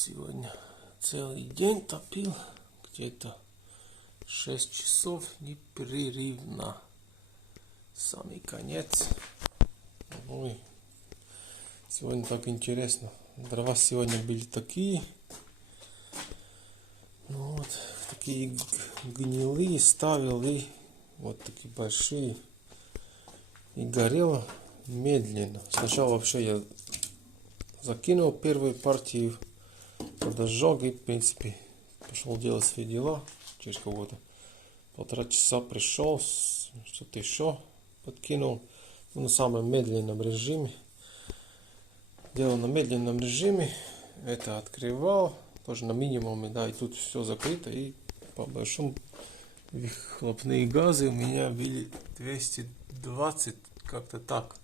Сегодня целый день топил, где-то 6 часов непрерывно. Самый конец. Ой, сегодня так интересно. Дрова сегодня были такие, ну вот, такие гнилые ставил, и вот такие большие. И горело медленно. Сначала вообще я закинул первую партию, подожег и, в принципе, пошел делать свои дела. Через кого-то 1,5 часа пришел, что-то еще подкинул. Ну, на самом медленном режиме. Делал на медленном режиме. Это открывал. Тоже на минимуме, да, и тут все закрыто. И по большому выхлопные газы у меня были 220, как-то так.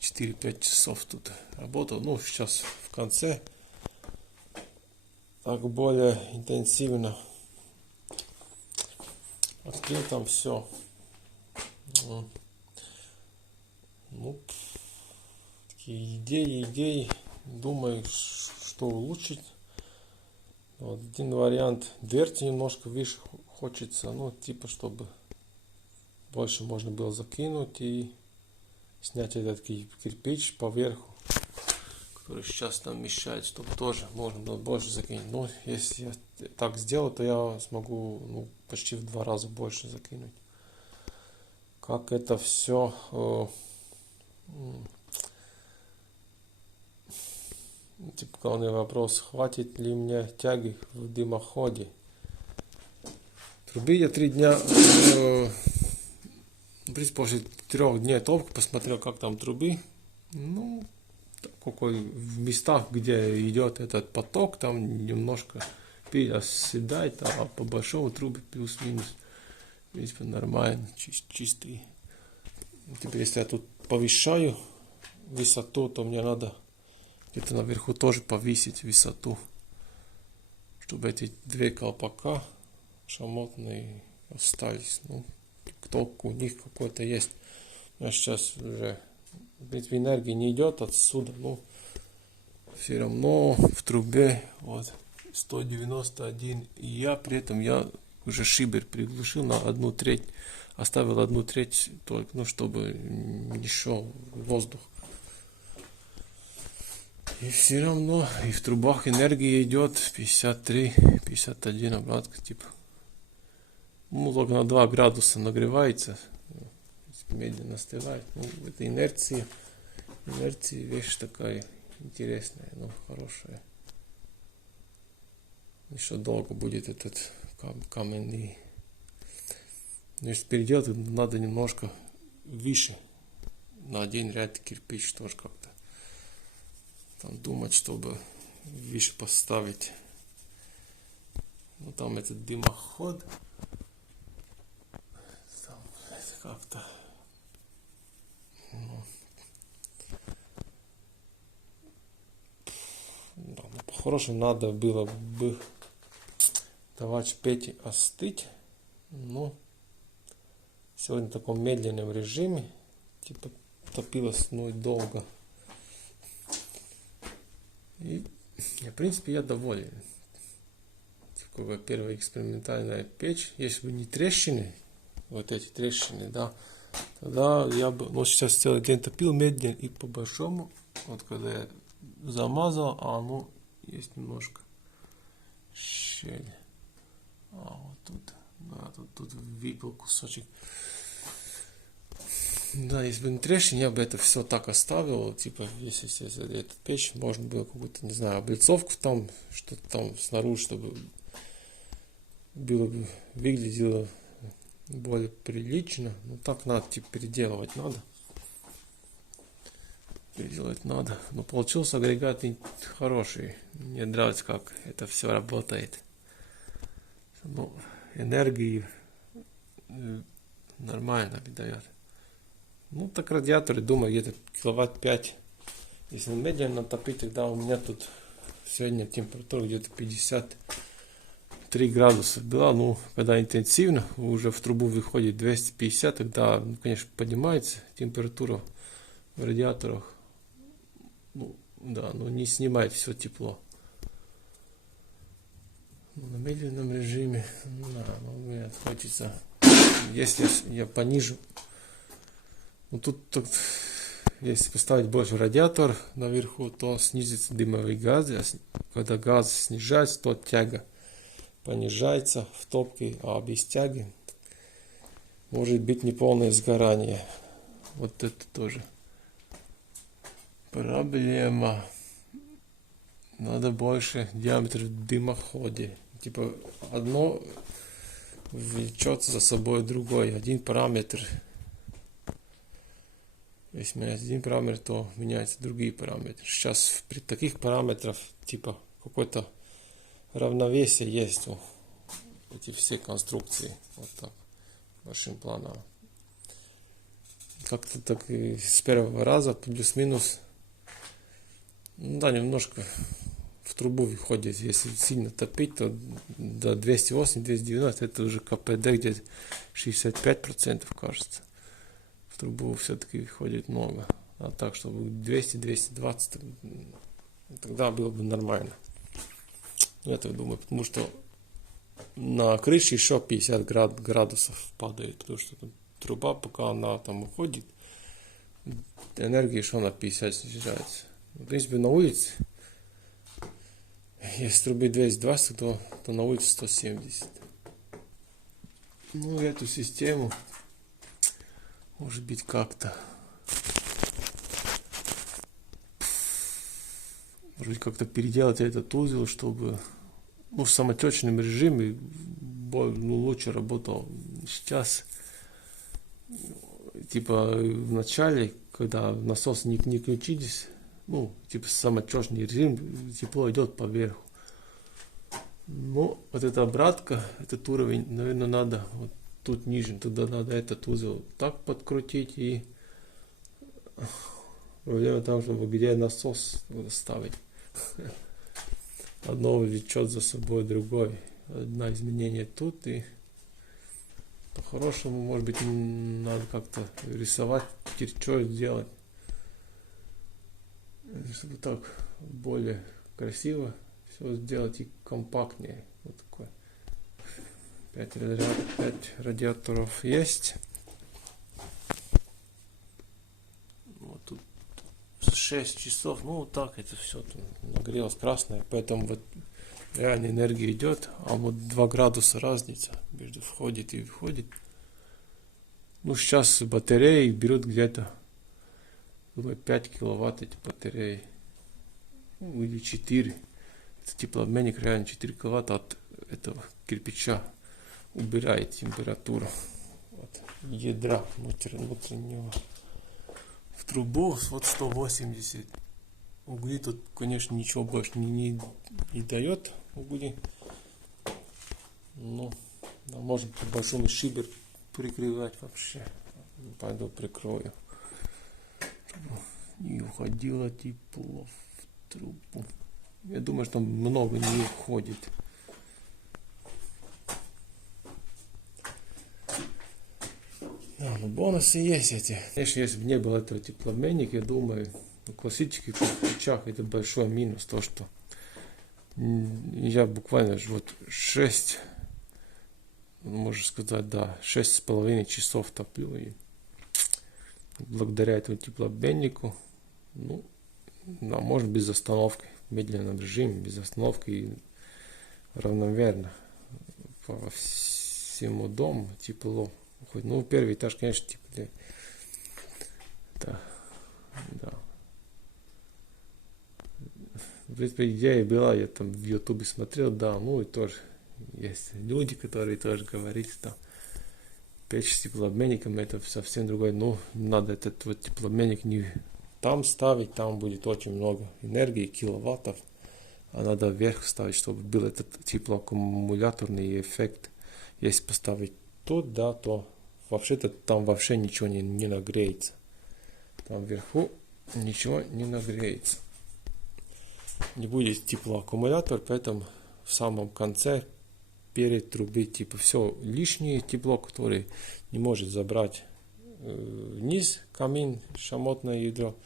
4-5 часов тут работал. Ну, сейчас в конце так более интенсивно. Открыл там все. Ну, такие идеи. Думаю, что улучшить. Вот один вариант. Дверцы немножко выше хочется. Ну, типа, чтобы больше можно было закинуть и снять этот кирпич поверху, который сейчас там мешает, чтобы тоже можно было больше закинуть. Но если я так сделаю, то я смогу почти в 2 раза больше закинуть. Как это все типа главный вопрос, хватит ли мне тяги в дымоходе. Трубы я 3 дня в принципе, после 3 дней топку посмотрел, как там трубы. Ну, какой в местах, где идет этот поток, там немножко переоседает, а по большому трубе плюс-минус. В принципе, нормально, чистый. Теперь, если я тут повышаю высоту, то мне надо где-то наверху тоже повысить высоту, чтобы эти 2 колпака шамотные остались. Ну, ток у них какой-то есть. У меня сейчас уже, в принципе, энергия не идет отсюда, но все равно в трубе вот 191. И я при этом уже шибер приглушил на 1/3, оставил 1/3 только, ну, чтобы не шел воздух. И все равно и в трубах энергия идет 53, 51 обратно, типа. Ну, только на 2 градуса нагревается, медленно остывает. Ну, это инерция вещь такая интересная, но хорошая. Еще долго будет этот каменный. Но если переделать, надо немножко выше, на 1 ряд кирпич тоже как-то там думать, чтобы выше поставить. Ну, там этот дымоход. Как-то да, по-хорошему надо было бы давать печи остыть, но сегодня в таком медленном режиме, типа топилось долго, и в принципе я доволен. Такая первая экспериментальная печь. Если бы не трещины, вот эти трещины, да, тогда я бы, сейчас целый день топил медленно, и по большому, вот когда я замазал, есть немножко щель. Вот тут, да, тут выпал кусочек. Да, если бы не трещины, я бы это все так оставил, типа, если эту печь, можно было какую-то, не знаю, облицовку там, что-то там снаружи, чтобы было бы, выглядело более прилично. Ну, так надо, типа, переделывать надо. Но получился агрегат хороший. Мне нравится, как это все работает. Ну, энергии нормально дает. Ну, так радиаторы, думаю, где-то киловатт 5. Если медленно топить, тогда у меня тут сегодня температура где-то 53 градуса была. Ну, когда интенсивно, уже в трубу выходит 250, тогда, конечно, поднимается температура в радиаторах. Ну, да, но не снимает все тепло. На медленном режиме. Да, но мне хочется. Если я понижу. Ну тут, если поставить больше радиатор наверху, то снизится дымовые газы. А когда газ снижается, то тяга понижается в топке, а без тяги может быть неполное сгорание. Вот это тоже проблема. Надо больше диаметр в дымоходе. Типа одно влечет за собой другой. Один параметр. Если меняется один параметр, то меняются другие параметры. Сейчас при таких параметрах типа какое-то равновесие есть у эти все конструкции. Вот так. Большим планом. Как-то так и с первого раза плюс-минус. Ну да, немножко в трубу выходит. Если сильно топить, то до 208-290 это уже КПД где-то 65%, кажется. В трубу все-таки выходит много. А так, чтобы 200-220, тогда было бы нормально. Я так думаю, потому что на крыше еще 50 градусов падает, потому что труба, пока она там уходит, энергия еще на 50 снижается. В принципе, на улице, если трубы 220, то на улице 170. Ну, эту систему, может быть, как-то, переделать этот узел, чтобы в самотечном режиме лучше работал. Сейчас, типа, в начале, когда насос не включились, самотечный режим, тепло идет поверху. Но вот эта обратка, этот уровень, наверное, надо вот тут ниже, туда надо этот узел так подкрутить, и проблема в том, чтобы где насос ставить. Одно влечет за собой другое. Одно изменение тут, и по-хорошему, может быть, надо как-то рисовать, что сделать, чтобы так более красиво все сделать и компактнее. Вот такой. 5 радиаторов есть. Вот тут 6 часов. Ну вот так это все нагрелось красное. Поэтому вот реально энергия идет. А вот 2 градуса разница между входит и выходит. Ну сейчас батареи берут где-то 5 киловатт эти батареи. Ну, или 4. Это теплообменник реально 4 киловатта от этого кирпича убирает температуру от ядра внутреннего в трубу. Вот 180. Угли тут, конечно, ничего больше не дает угли. Ну, да, можно по большому шибер прикрывать вообще. Пойду прикрою. Не уходило тепло в трубу. Я думаю, что много не уходит. Ну, бонусы есть эти. Конечно, если бы не было этого теплообменника, я думаю, в классических ключах это большой минус. То, что я буквально вот 6, можно сказать, да, 6,5 часов топлю. И благодаря этому теплообменнику, ну, да, может без остановки, в медленном режиме, без остановки и равномерно по всему дому тепло уходит. Ну, первый этаж, конечно, теплее. Да. В принципе, идея была, я там в Ютубе смотрел, да, ну и тоже есть люди, которые тоже говорят, что печь с теплообменником это совсем другое. Ну, надо этот вот теплообменник не там ставить, там будет очень много энергии, киловаттов, а надо вверх ставить, чтобы был этот теплоаккумуляторный эффект. Если поставить тут, да, то вообще-то там вообще ничего не нагреется. Там вверху ничего не нагреется. Не будет теплоаккумулятор, поэтому в самом конце перед трубы типа все лишнее тепло, которое не может забрать вниз камин, шамотное ядро,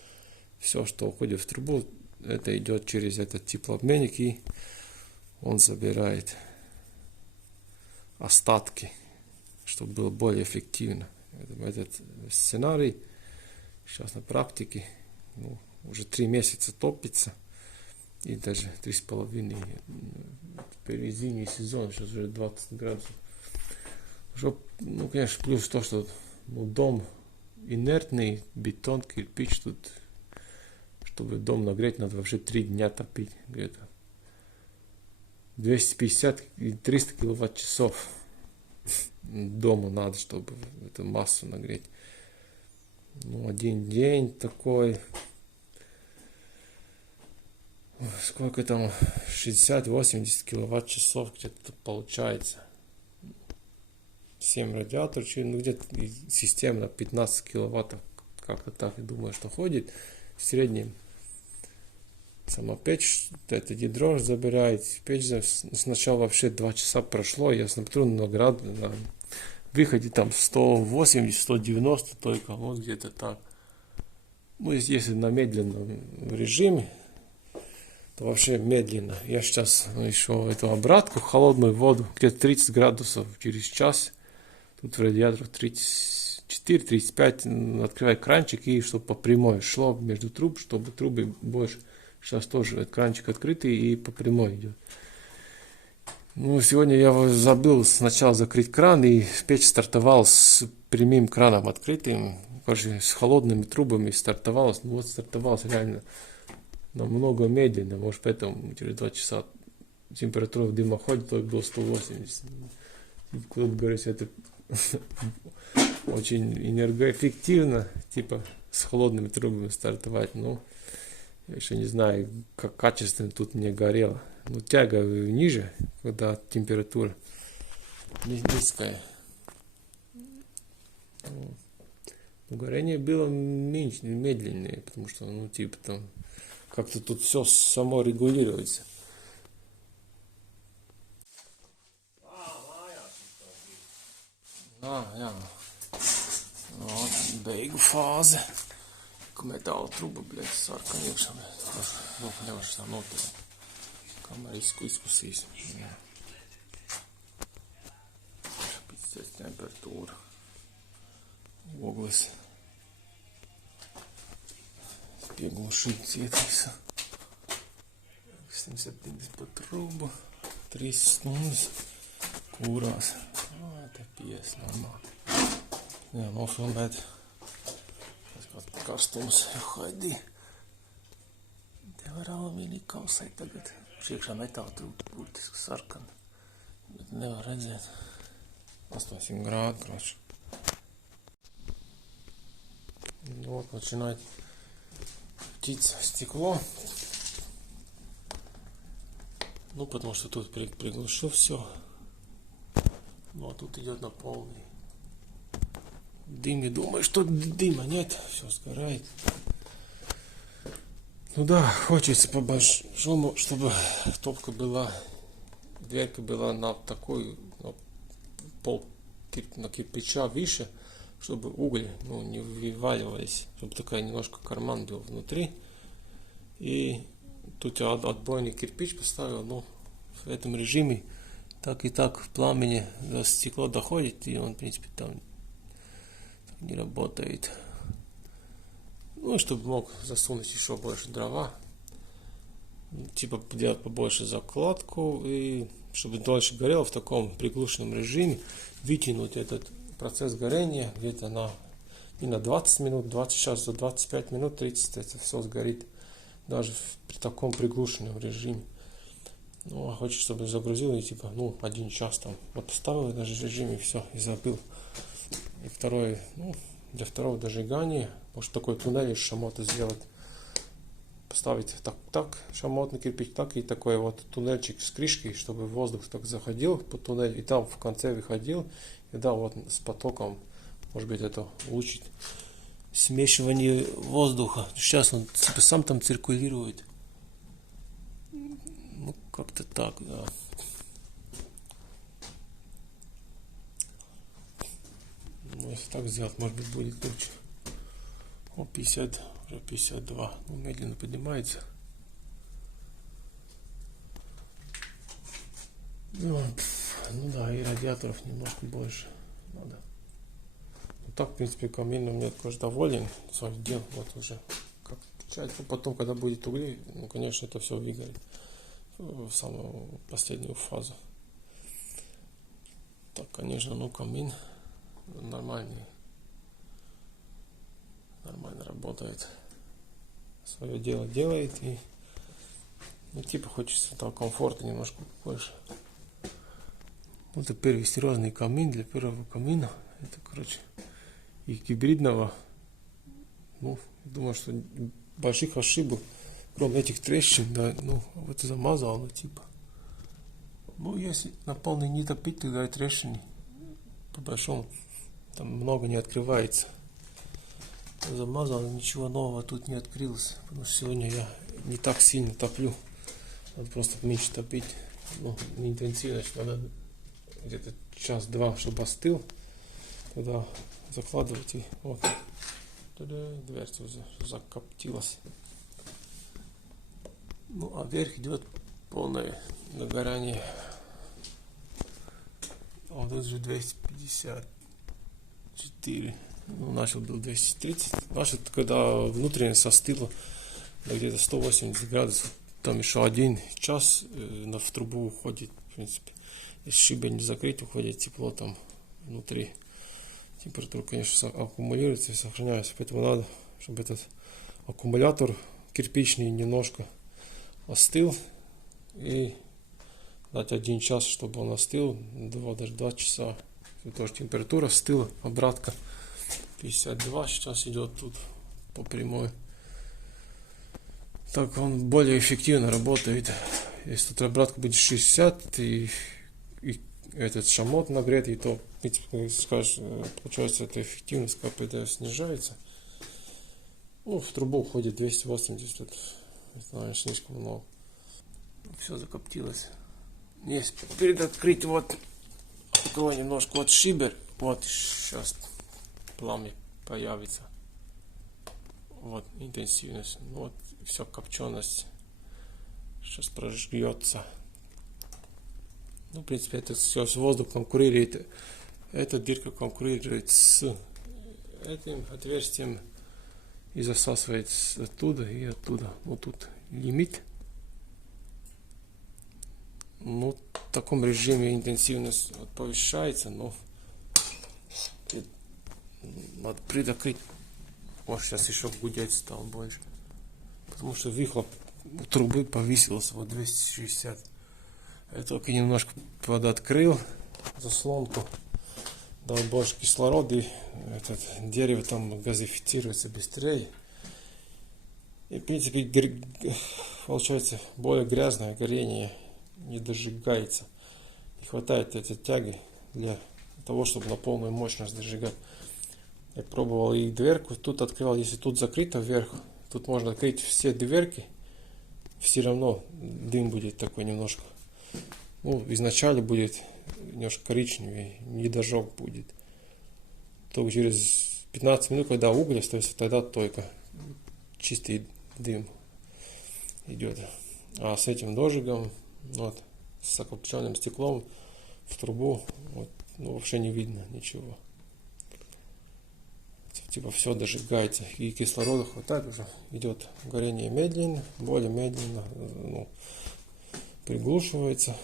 все, что уходит в трубу, это идет через этот теплообменник, и он забирает остатки, чтобы было более эффективно. Этот сценарий сейчас на практике, ну, уже 3 месяца топится, и даже 3,5. Теперь зимний сезон, сейчас уже 20 градусов. Ну, конечно, плюс то, что ну, дом инертный, бетон, кирпич, тут, чтобы дом нагреть, надо вообще 3 дня топить где-то. 250 и 300 киловатт-часов дому надо, чтобы эту массу нагреть. Ну, один день такой, сколько там, 60-80 киловатт-часов где-то получается. 7 радиаторов, ну где-то система на 15 киловаттов, как-то так, я думаю, что ходит. В среднем сама печь, это ядро забирает. Печь сначала вообще 2 часа прошло, я смотрю на выходе там 180-190 только, вот где-то так. Ну, если на медленном режиме, то вообще медленно. Я сейчас еще эту обратку, холодную воду, где-то 30 градусов через час. Тут в радиаторах 34-35, открывай кранчик, и чтобы по прямой шло между труб, чтобы трубы больше. Сейчас тоже этот кранчик открытый и по прямой идет. Ну, сегодня я забыл сначала закрыть кран, и печь стартовал с прямым краном открытым, короче, с холодными трубами стартовалась. Ну вот стартовалась реально намного медленно, может поэтому через 2 часа температура в дымоходе было 180. Кто-то говорит, это очень энергоэффективно, типа с холодными трубами стартовать. Ну, я еще не знаю, как качественно тут мне горело. Ну, тяга ниже, когда температура низкая. Горение было меньше, медленнее, потому что, ну, типа там, как-то тут все само регулируется. Jā. No, beigu fāze. Metāla truba, bļēt, sarkani iekšā, bļēt. Nu, nevaru tā noturēt. Kamēr izkusīs. Jā. Pēc temperatūra. Ogles. Pieglušīt cietīs. 170 pa trubu. 3 stundas. Kūrās. Te 50 normāli. Jā, nofilmēt. Karstums, haidī. Te var alumīniju kausēt tagad. Priekšā metāla trūka burtiski sarkana. Bet nevar redzēt. 80 градусов, короче. Вот, начинает птица стекло. Ну, потому что тут приглушу все. Ну, а тут идет на полный дым. И думаю, что дыма нет. Все сгорает. Ну да, хочется по-большому, чтобы топка была, дверка была на такой, на пол на кирпича выше, чтобы угли, ну, не вываливались, чтобы такая немножко карман был внутри. И тут я отбойный кирпич поставил, ну, в этом режиме так и так в пламени до стекло доходит, и он, в принципе, там не работает. Ну, и чтобы мог засунуть еще больше дрова, типа делать побольше закладку, и чтобы дольше горело в таком приглушенном режиме, вытянуть этот процесс горения где-то не на 20 минут, 20 сейчас за 25 минут, 30 это все сгорит, даже при таком приглушенном режиме. Ну, а хочешь, чтобы загрузил, и типа, 1 час там, вот поставил даже в режиме, все, и забыл. И второе, для второго дожигания, может такой туннель из шамота сделать, поставить так шамотный кирпич, так и такой вот туннельчик с крышкой, чтобы воздух так заходил по туннелю, и там в конце выходил, и да, вот с потоком, может быть, это улучшит смешивание воздуха. Сейчас он типа сам там циркулирует. Ну, как-то так, да. Ну, если так сделать, может быть, будет лучше. 50, уже 52. Ну, медленно поднимается. Ну, Ну да, и радиаторов немножко больше надо. Ну так, в принципе, камин у меня тоже доволен. Своим делом, вот уже как включать. Ну, потом, когда будет угли, ну, конечно, это все выгорит в самую последнюю фазу. Так, конечно, ну, камин нормальный. Нормально работает. Свое дело делает. И, ну, типа, хочется там комфорта немножко больше. Вот это первый серьезный камин для первого камина. Это, короче, и гибридного. Ну, думаю, что больших ошибок, кроме этих трещин, да, ну, вот замазал, ну, типа. Ну, если на полный не топить, тогда и трещины, по большому, там много не открывается. Замазал, ничего нового тут не открылось, потому что сегодня я не так сильно топлю. Надо просто меньше топить, ну, не интенсивно, надо где-то час-два, чтобы остыл. Тогда закладывать и вот. Тогда дверца закоптилась. Ну, а вверх идет полное догорание. А вот тут же 254. Ну, начал был 230. Значит, когда внутренне остыло где-то 180 градусов, там еще 1 час в трубу уходит, в принципе. Если шибы не закрыть, уходит тепло там внутри. Температура, конечно, аккумулируется и сохраняется. Поэтому надо, чтобы этот аккумулятор кирпичный немножко остыл. И дать 1 час, чтобы он остыл. 2 часа. Тоже температура остыла. Обратка 52 сейчас идет тут по прямой. Так он более эффективно работает. Если тут обратка будет 60 и этот шамот нагретый, то, в принципе, скажешь, получается, эта эффективность КПД снижается. Ну, в трубу уходит 280, это, наверное, слишком много. Все закоптилось. Есть передоткрыть вот около немножко, вот шибер, вот сейчас пламя появится. Вот интенсивность, вот все, копченость сейчас прожгется. Ну, в принципе, это все с воздухом конкурирует. Эта дырка конкурирует с этим отверстием и засасывает оттуда и оттуда. Вот тут лимит. Ну, в таком режиме интенсивность повышается, но надо придокрыть. Вот сейчас еще гудеть стал больше. Потому что выхлоп у трубы повысился вот 260. Я только немножко подоткрыл заслонку, дал больше кислорода, и этот дерево там газифицируется быстрее. И, в принципе, получается более грязное горение, не дожигается. Не хватает этой тяги для того, чтобы на полную мощность дожигать. Я пробовал и дверку тут открывал, если тут закрыто вверх, тут можно открыть все дверки, все равно дым будет такой немножко. Ну, изначально будет немножко коричневый, недожог будет. Только через 15 минут, когда уголь остается, тогда только чистый дым идет. А с этим дожигом, вот, с окопченным стеклом в трубу, вот, ну, вообще не видно ничего. Типа все дожигается, и кислорода хватает уже, идет горение медленно, более медленно, ну, приглушивается.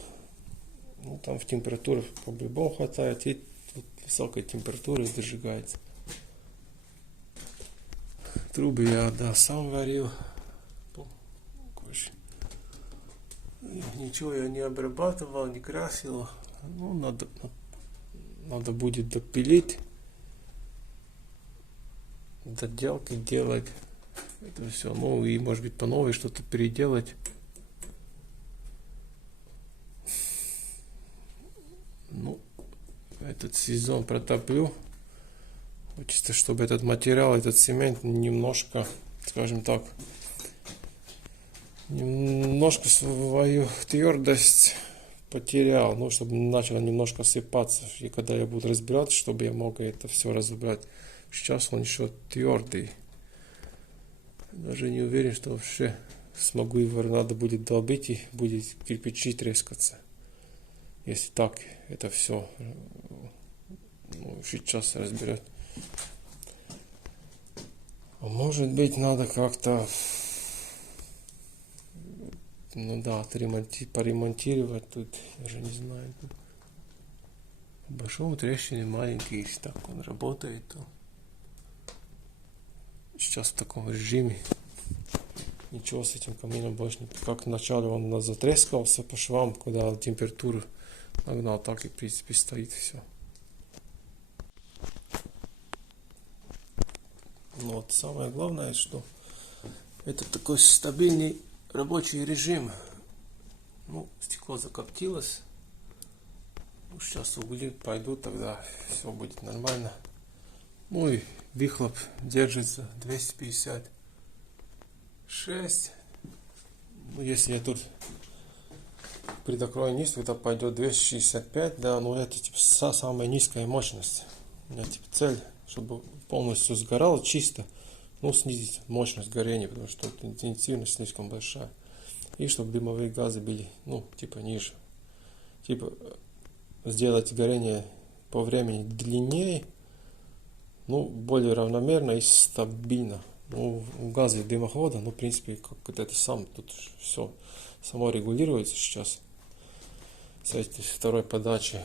Ну, там в температуре по-любому хватает, и тут высокой температуры дожигается. Трубы я, да, сам варил. Ничего я не обрабатывал, не красил. Ну, надо будет допилить, доделки делать. Это все. Ну, и может быть по новой что-то переделать. Ну, этот сезон протоплю. Хочется, чтобы этот материал, этот цемент немножко, скажем так, немножко свою твердость потерял, ну, чтобы начало немножко сыпаться. И когда я буду разбирать, чтобы я мог это все разобрать. Сейчас он еще твердый. Даже не уверен, что вообще смогу его, надо будет долбить и будет кирпичи трескаться. если так это все сейчас разберет. А может быть надо как-то, ну да, поремонтировать тут, я же не знаю. По большому трещины маленькие, если так он работает, то сейчас в таком режиме ничего с этим камином больше не... Как вначале он затрескался по швам, когда температуру нагнал, так и в принципе стоит все. Но вот самое главное, что это такой стабильный рабочий режим. Ну, стекло закоптилось. Ну, сейчас угли пойдут, тогда все будет нормально. Ну и выхлоп держится 256. Ну, если я тут предокрою низ, тогда пойдет 265, да, но это типа самая низкая мощность. У меня типа цель, чтобы полностью сгорало чисто, ну снизить мощность горения, потому что интенсивность слишком большая. И чтобы дымовые газы были, ну, типа ниже. Типа сделать горение по времени длиннее, ну, более равномерно и стабильно. Ну, у газа и дымохода, ну, в принципе, как это сам, тут все само регулируется сейчас с этой второй подачи.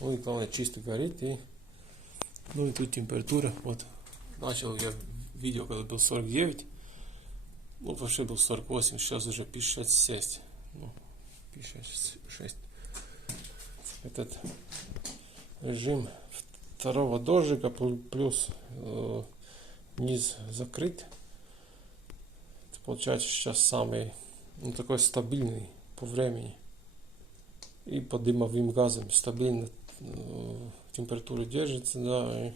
Ну и главное чисто горит. И ну и тут температура, вот начал я видео, когда был 49, ну вообще был 48, сейчас уже 56, ну 56. Этот режим второго дождика плюс низ закрыт. Это получается сейчас самый, ну, такой стабильный по времени и по дымовым газам стабильно температура держится, да,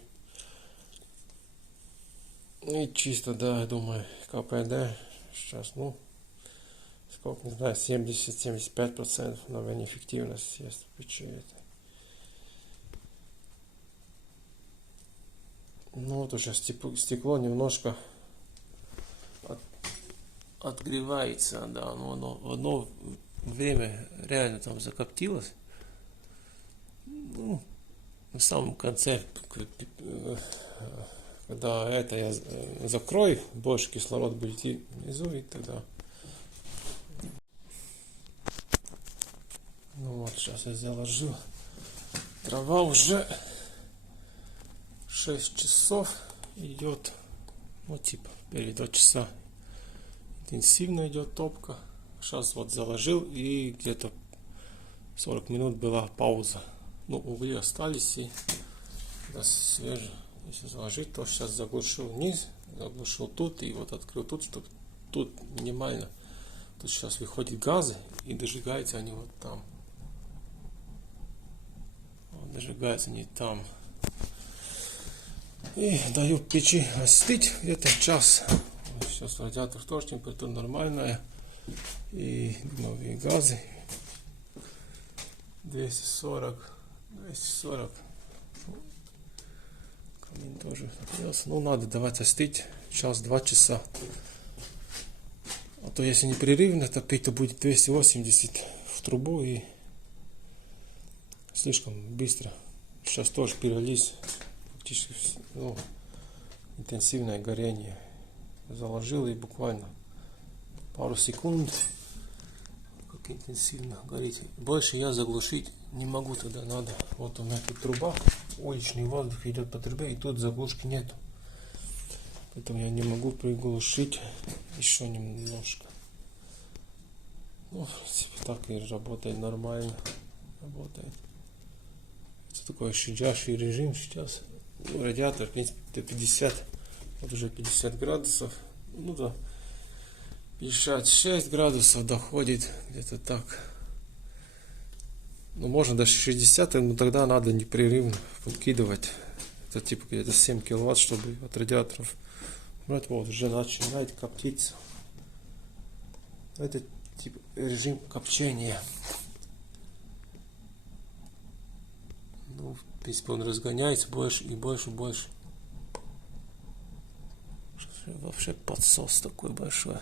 и чисто, да, я думаю, КПД сейчас, ну, сколько, не знаю, 70-75%, наверное, эффективность есть в печи. Ну вот сейчас стекло немножко отгревается, да, но оно в одно время реально там закоптилось. Ну, в самом конце, когда это я закрою, больше кислород будет идти внизу, и тогда. Ну вот, сейчас я заложил. Трава уже 6 часов идет, ну типа перед 2 часа интенсивно идет топка. Сейчас вот заложил, и где-то 40 минут была пауза. Ну, угли остались, и свежие. Если заложить, то сейчас заглушил вниз, заглушил тут и вот открыл тут, чтобы тут минимально. Тут сейчас выходят газы и дожигаются они вот там. Вот, дожигаются они там. И даю печи остыть где-то час. Сейчас радиатор тоже температура нормальная. И дымовые газы 240. Камин тоже нагрелся. Ну, надо давать остыть час-два часа. А то если непрерывно топить, то будет 280 в трубу и слишком быстро. Сейчас тоже перелез. Фактически, ну, интенсивное горение. Заложил и буквально пару секунд. Как интенсивно горит. Больше я заглушить не могу, тогда надо. Вот у меня тут труба, уличный воздух идет по трубе, и тут заглушки нету. Поэтому я не могу приглушить еще немножко. Ну, так и работает нормально. Работает. Это такой щадящий режим сейчас. Ну, радиатор, в принципе, до 50. Вот уже 50 градусов. Ну да. 56 градусов доходит, где-то так. Ну, можно даже 60, но тогда надо непрерывно выкидывать. Это типа где-то 7 киловатт, чтобы от радиаторов брать. Вот, уже начинает коптиться. Это типа режим копчения. Ну, в принципе, он разгоняется больше и больше. Вообще подсос такой большой.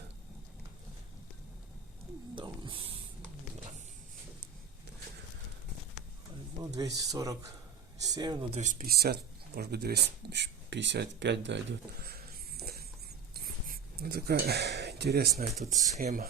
Да. Ну, 247, ну, 250, может быть, 255 дойдет. Ну, такая интересная тут схема.